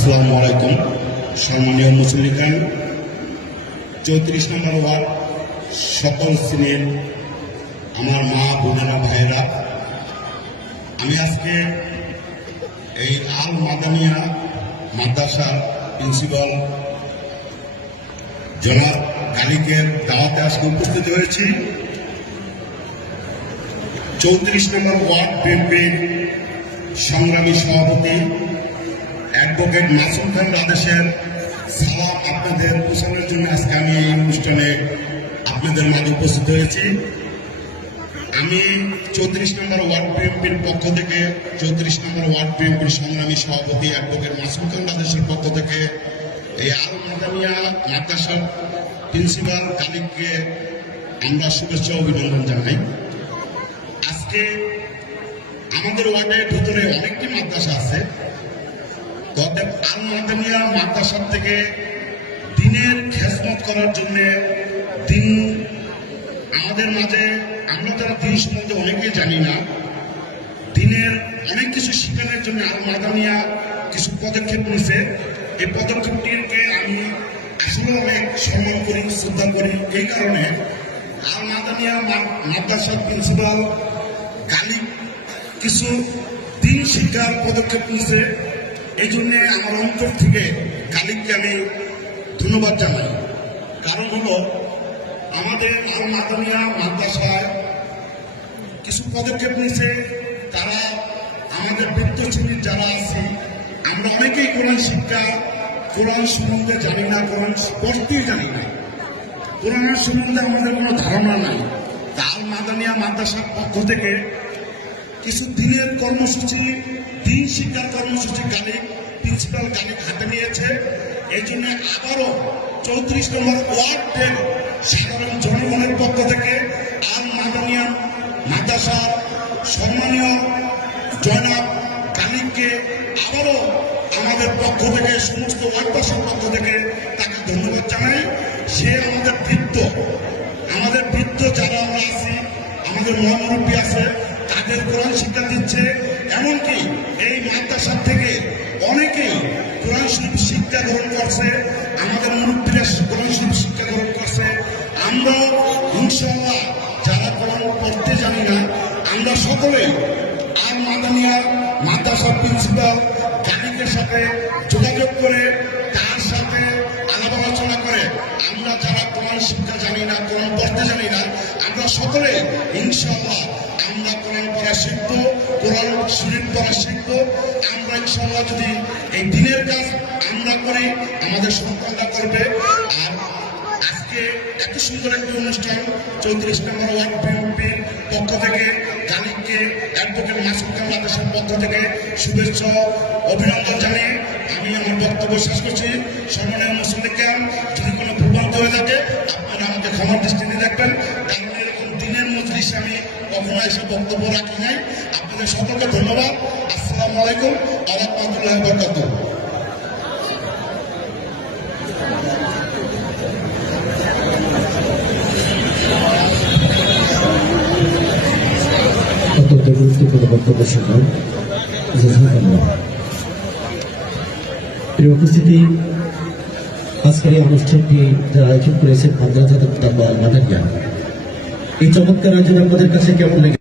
আসসালামু আলাইকুম। সম্মানীয় মুসলিকান 34 নম্বর ওয়ার্ড সকল শ্রেণীর আমার মা বোনেরা ভাইয়েরা, আমি আজকে এই আল মাদানিয়া মাদ্রাসার প্রিন্সিপাল জনাব গালিকের দাওয়াতে আজকে উপস্থিত হয়েছি। 34 নম্বর ওয়ার্ড বিএনপির সংগ্রামী সভাপতি অ্যাডভোকেট মাসুম খান আদেশের সালাম আপনাদের পৌঁছানোর জন্য আজকে আমি এই অনুষ্ঠানে আপনাদের মাঝে উপস্থিত হয়েছি। আমি 34 নম্বর ওয়ার্ড বিএনপির পক্ষ থেকে 34 নম্বর ওয়ার্ড বিএনপির সংগ্রামী সভাপতি অ্যাডভোকেট মাসুম খান আদেশের পক্ষ থেকে এই আল মাদানিয়া মাদ্রাসার প্রিন্সিপাল গালিককে আমরা শুভেচ্ছা অভিনন্দন জানাই। আজকে আমাদের ওয়ার্ডের ভিতরে অনেকটি মাদ্রাসা আছে। আল মাদানিয়া মাদ্রাসার থেকে দিনের খেদমত করার জন্য দিন আমাদের মাঝে, আমরা যারা দিন সম্বন্ধে অনেকেই জানি না, দিনের অনেক কিছু শিখানোর জন্য আল মাদানিয়া কিছু পদক্ষেপ নিয়েছে। এই পদক্ষেপটিকে আমি আসলে অনেক সম্মান করি, শ্রদ্ধা করি। এই কারণে আল মাদানিয়া মাদ্রাসার প্রিন্সিপাল গালিক কিছু দিন শিক্ষার পদক্ষেপ নিয়েছে। এই জন্য আমার অন্তর থেকে গালিককে আমি ধন্যবাদ জানাই। কারণ হলো আমাদের আল মাদানিয়া মাদ্রাসায় কিছু পদক্ষেপ নিয়েছে। তারা আমাদের বৃত্ত শ্রেণীর যারা আছি, আমরা অনেকেই কোরআন শিক্ষা, কোরআন সম্বন্ধে জানি না, কোরআন পড়তেই জানি না, কোরআনের সম্বন্ধে আমাদের কোনো ধারণা নাই। আল মাদানিয়া মাদ্রাসার পক্ষ থেকে কিছু দিনের কর্মসূচি, দিন শিক্ষার কর্মসূচি গালিক প্রিন্সিপাল গালিক হাতে নিয়েছে। এই জন্য আবারও 34 নম্বর ওয়ার্ডের সাধারণ জনগণের পক্ষ থেকে আল মাদানিয়া মাদ্রাসার সম্মানীয় জনাব গালিককে আবারও আমাদের পক্ষ থেকে, সমস্ত ওয়ার্ডবাসীর পক্ষ থেকে তাকে ধন্যবাদ জানাই। সে আমাদের বৃত্ত যারা আমরা আছি, আমাদের মহামুরব্বী আছে, তাদের কোরআন শিক্ষা দিচ্ছে। এমনকি এই মাদ্রাসার থেকে অনেকেই কোরআন শরীফ শিক্ষা গ্রহণ করছে, আমাদের মুরব্বীরা কোরআন শরীফ শিক্ষা গ্রহণ করছে। আমরাও ইনশাআল্লাহ যারা কোরআন পড়তে জানি না, আমরা সকলে আল মাদানিয়া মাদ্রাসার প্রিন্সিপাল গালিকের সাথে যোগাযোগ করে, তার সাথে আলাপ আলোচনা করে, আমরা যারা কোরআন শিক্ষা জানি না, কোরআন পড়তে জানি না, আমরা সকলে ইনশাআল্লাহ আমরা কোরআন পড়া শিখবো, কোরআন শরীফ পড়া শিখবো। আমরা ইনশাআল্লাহ যদি এই দিনের কাজ আমরা করি, আমাদের সন্তানরা করবে। আর আজকে এত সুন্দর একটি অনুষ্ঠান 34 নম্বর ওয়ার্ড বিএনপির পক্ষ থেকে গালিককে অ্যাডভোকেট মাসুম খান আদেশের পক্ষ থেকে শুভেচ্ছা অভিনন্দন জানিয়ে আমি আমার বক্তব্য শেষ করছি। সম্মানীয় মুসলিকান, যদি কোনো ভুলভ্রান্তি হয়ে থাকে আপনারা আমাকে ক্ষমার দৃষ্টিতে দেখবেন। কারণ এরকম দিনের মজলিসে আমি কখনো এসে বক্তব্য রাখি নাই। আপনাদের সকলকে ধন্যবাদ। আসসালামু আলাইকুম ওয়া রাহমাতুল্লাহি ওয়া বারাকাতুহু। অত্যন্ত গুরুত্বপূর্ণ বক্তব্য শুনলাম। প্রিয় উপস্থিতি, আজকের এই অনুষ্ঠানটি যারা আয়োজন করেছেন মাদ্রাসা মাদানিয়া, এই চমৎকার আয়োজন আপনাদের কাছে কেমন লেগে?